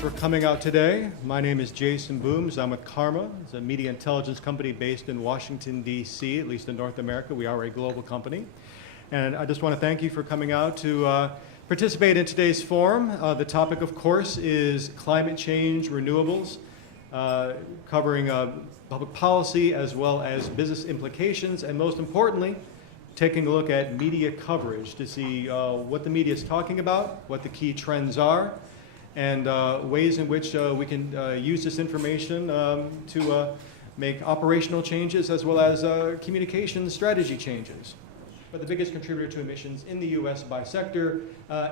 for coming out today. My name is Jason Booms. I'm with CARMA. It's a media intelligence company based in Washington, D.C., at least in North America. We are a global company. And I just want to thank you for coming out to participate in today's forum. The topic, of course, is climate change, renewables, covering public policy as well as business implications, and most importantly, taking a look at media coverage to see what the media is talking about, what the key trends are, and ways in which we can use this information to make operational changes as well as communication strategy changes. But the biggest contributor to emissions in the U.S. by sector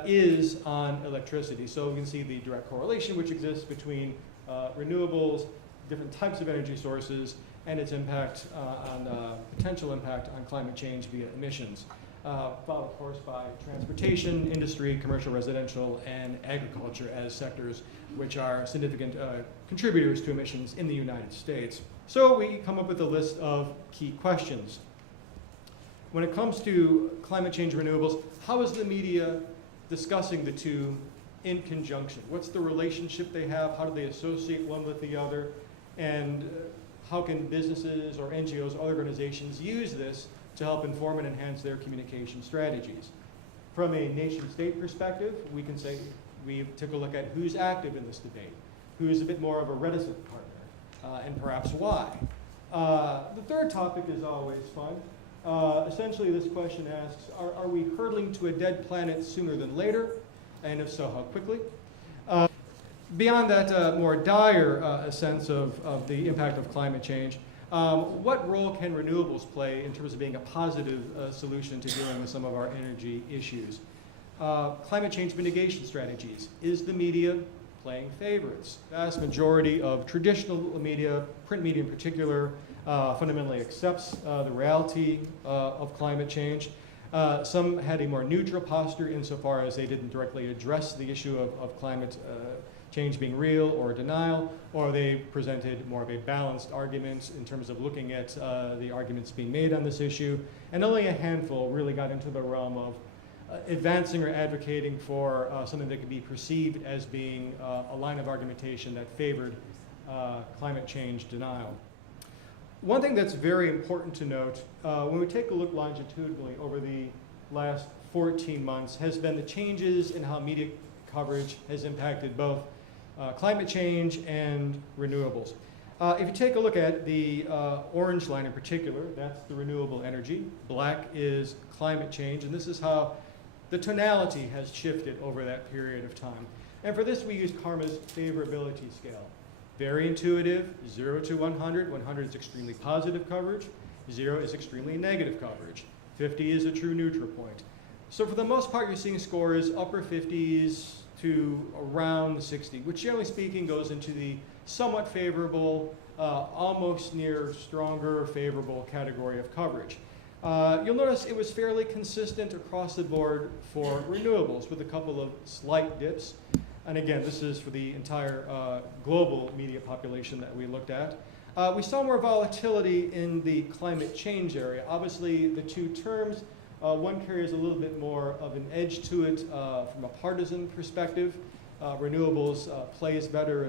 is on electricity. So we can see the direct correlation which exists between renewables, different types of energy sources, and its impact potential impact on climate change via emissions. Followed, of course, by transportation, industry, commercial, residential, and agriculture as sectors which are significant contributors to emissions in the United States. So we come up with a list of key questions. When it comes to climate change renewables, how is the media discussing the two in conjunction? What's the relationship they have? How do they associate one with the other? And how can businesses or NGOs, other organizations use this to help inform and enhance their communication strategies? From a nation-state perspective, we can say we took a look at who's active in this debate, who is a bit more of a reticent partner, and perhaps why. The third topic is always fun. Essentially, this question asks, are we hurtling to a dead planet sooner than later? And if so, how quickly? Beyond that more dire sense of the impact of climate change, what role can renewables play in terms of being a positive solution to dealing with some of our energy issues? Climate change mitigation strategies. Is the media playing favorites? The vast majority of traditional media, print media in particular, fundamentally accepts the reality of climate change. Some had a more neutral posture insofar as they didn't directly address the issue of climate change being real or denial, or they presented more of a balanced argument in terms of looking at the arguments being made on this issue. And only a handful really got into the realm of advancing or advocating for something that could be perceived as being a line of argumentation that favored climate change denial. One thing that's very important to note when we take a look longitudinally over the last 14 months has been the changes in how media coverage has impacted both climate change and renewables. If you take a look at the orange line in particular, that's the renewable energy. Black is climate change, and this is how the tonality has shifted over that period of time. And for this, we use CARMA's favorability scale. Very intuitive, 0 to 100. 100 is extremely positive coverage. 0 is extremely negative coverage. 50 is a true neutral point. So for the most part, you're seeing scores upper 50s to around 60, which generally speaking goes into the somewhat favorable, almost near stronger favorable category of coverage. You'll notice it was fairly consistent across the board for renewables with a couple of slight dips. And again, this is for the entire global media population that we looked at. We saw more volatility in the climate change area. Obviously, the two terms, one carries a little bit more of an edge to it from a partisan perspective. Renewables plays better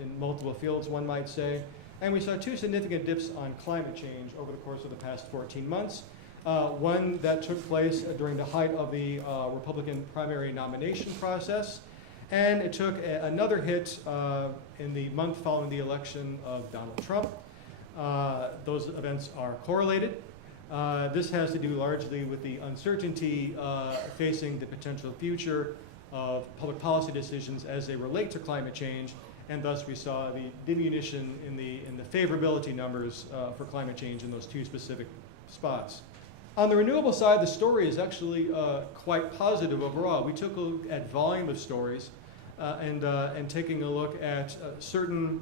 in multiple fields, one might say. And we saw two significant dips on climate change over the course of the past 14 months. One that took place during the height of the Republican primary nomination process. And it took another hit in the month following the election of Donald Trump. Those events are correlated. This has to do largely with the uncertainty facing the potential future of public policy decisions as they relate to climate change, and thus we saw the diminution in the favorability numbers for climate change in those two specific spots. On the renewable side, the story is actually quite positive overall. We took a look at volume of stories and taking a look at certain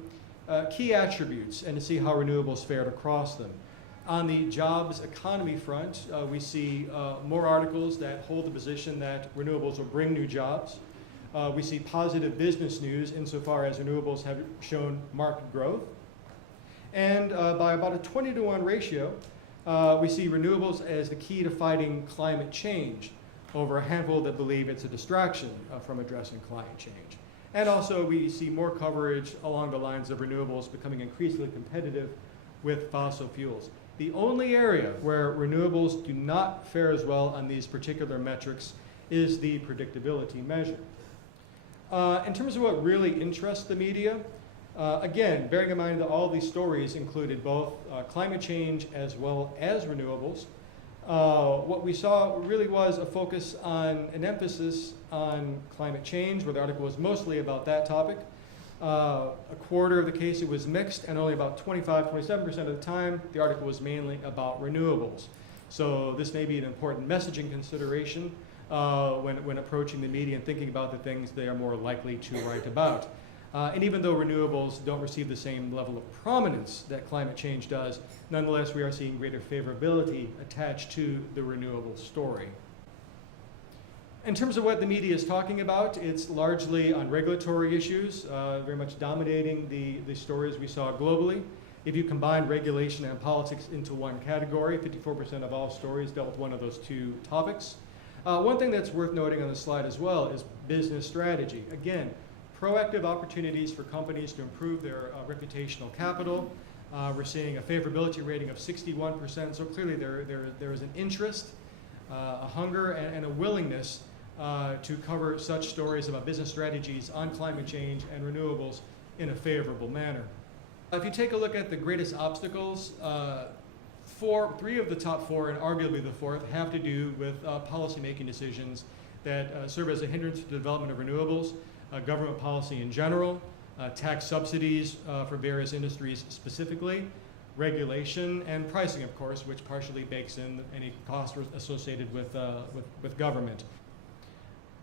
key attributes and to see how renewables fared across them. On the jobs economy front, we see more articles that hold the position that renewables will bring new jobs. We see positive business news insofar as renewables have shown marked growth. And by about a 20-to-1 ratio, we see renewables as the key to fighting climate change over a handful that believe it's a distraction from addressing climate change. And also we see more coverage along the lines of renewables becoming increasingly competitive with fossil fuels. The only area where renewables do not fare as well on these particular metrics is the predictability measure. In terms of what really interests the media, again, bearing in mind that all these stories included both climate change as well as renewables, what we saw really was a focus on an emphasis on climate change, where the article was mostly about that topic. A quarter of the case it was mixed, and only about 27% of the time the article was mainly about renewables. So this may be an important messaging consideration when approaching the media and thinking about the things they are more likely to write about. And even though renewables don't receive the same level of prominence that climate change does, nonetheless we are seeing greater favorability attached to the renewable story. In terms of what the media is talking about, it's largely on regulatory issues, very much dominating the stories we saw globally. If you combine regulation and politics into one category, 54% of all stories dealt with one of those two topics. One thing that's worth noting on the slide as well is business strategy. Again, proactive opportunities for companies to improve their reputational capital. We're seeing a favorability rating of 61%, so clearly there is an interest, a hunger, and a willingness to cover such stories about business strategies on climate change and renewables in a favorable manner. If you take a look at the greatest obstacles, three of the top four, and arguably the fourth, have to do with policymaking decisions that serve as a hindrance to the development of renewables, government policy in general, tax subsidies for various industries specifically, regulation, and pricing, of course, which partially bakes in any costs associated with government.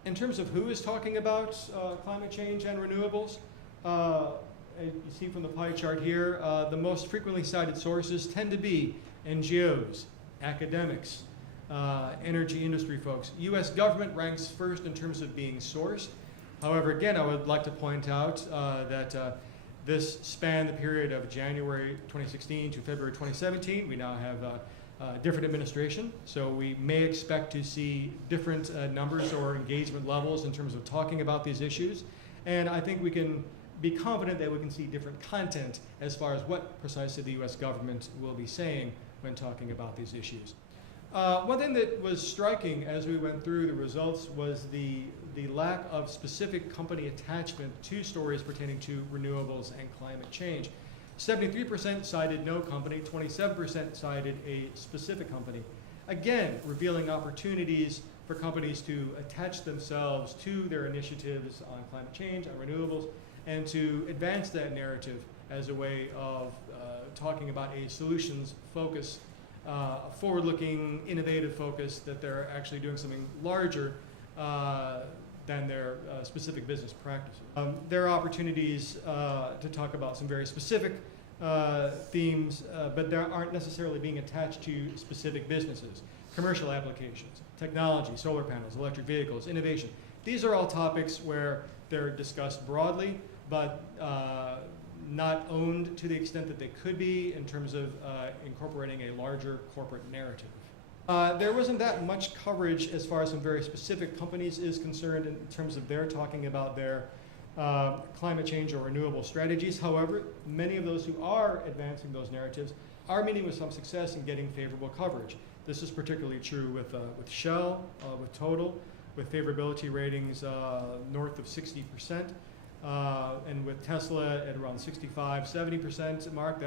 In terms of who is talking about climate change and renewables, you see from the pie chart here, the most frequently cited sources tend to be NGOs, academics, energy industry folks. U.S. government ranks first in terms of being sourced. However, again, I would like to point out that this spanned the period of January 2016 to February 2017. We now have a different administration, so we may expect to see different numbers or engagement levels in terms of talking about these issues. And I think we can be confident that we can see different content as far as what precisely the U.S. government will be saying when talking about these issues. One thing that was striking as we went through the results was the lack of specific company attachment to stories pertaining to renewables and climate change. 73% cited no company, 27% cited a specific company. Again, revealing opportunities for companies to attach themselves to their initiatives on climate change, on renewables, and to advance that narrative as a way of talking about a solutions focus, forward-looking, innovative focus, that they're actually doing something larger than their specific business practices. There are opportunities to talk about some very specific themes, but they aren't necessarily being attached to specific businesses. Commercial applications, technology, solar panels, electric vehicles, innovation. These are all topics where they're discussed broadly, but not owned to the extent that they could be in terms of incorporating a larger corporate narrative. There wasn't that much coverage as far as some very specific companies is concerned in terms of their talking about their climate change or renewable strategies. However, many of those who are advancing those narratives are meeting with some success in getting favorable coverage. This is particularly true with Shell, with Total, with favorability ratings north of 60%. And with Tesla at around 65–70% mark,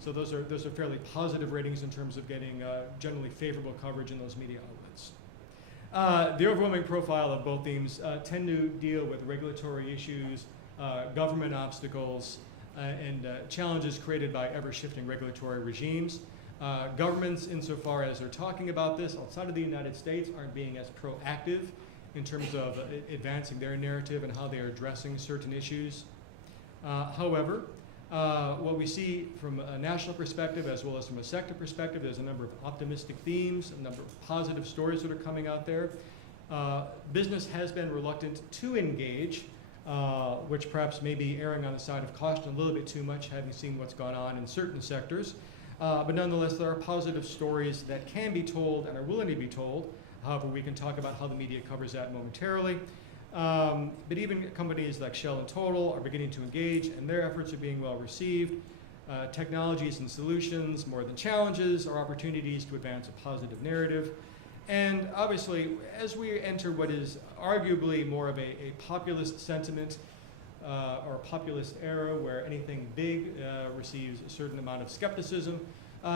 so those are fairly positive ratings in terms of getting generally favorable coverage in those media outlets. The overwhelming profile of both themes tend to deal with regulatory issues, government obstacles, and challenges created by ever-shifting regulatory regimes. Governments, insofar as they're talking about this outside of the United States, aren't being as proactive in terms of advancing their narrative and how they are addressing certain issues. However, what we see from a national perspective as well as from a sector perspective, there's a number of optimistic themes, a number of positive stories that are coming out there. Business has been reluctant to engage, which perhaps may be erring on the side of caution a little bit too much, having seen what's gone on in certain sectors. But nonetheless, there are positive stories that can be told and are willing to be told. However, we can talk about how the media covers that momentarily. But even companies like Shell and Total are beginning to engage, and their efforts are being well received. Technologies and solutions, more than challenges, are opportunities to advance a positive narrative. And obviously, as we enter what is arguably more of a populist sentiment or a populist era where anything big receives a certain amount of skepticism,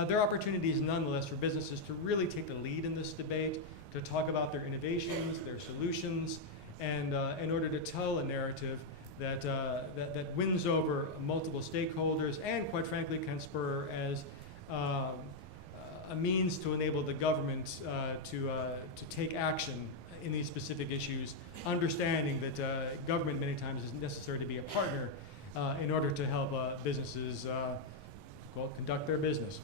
there are opportunities nonetheless for businesses to really take the lead in this debate, to talk about their innovations, their solutions, and in order to tell a narrative that, that wins over multiple stakeholders and, quite frankly, can spur as a means to enable the government to take action in these specific issues, understanding that government many times is necessary to be a partner in order to help businesses conduct their business.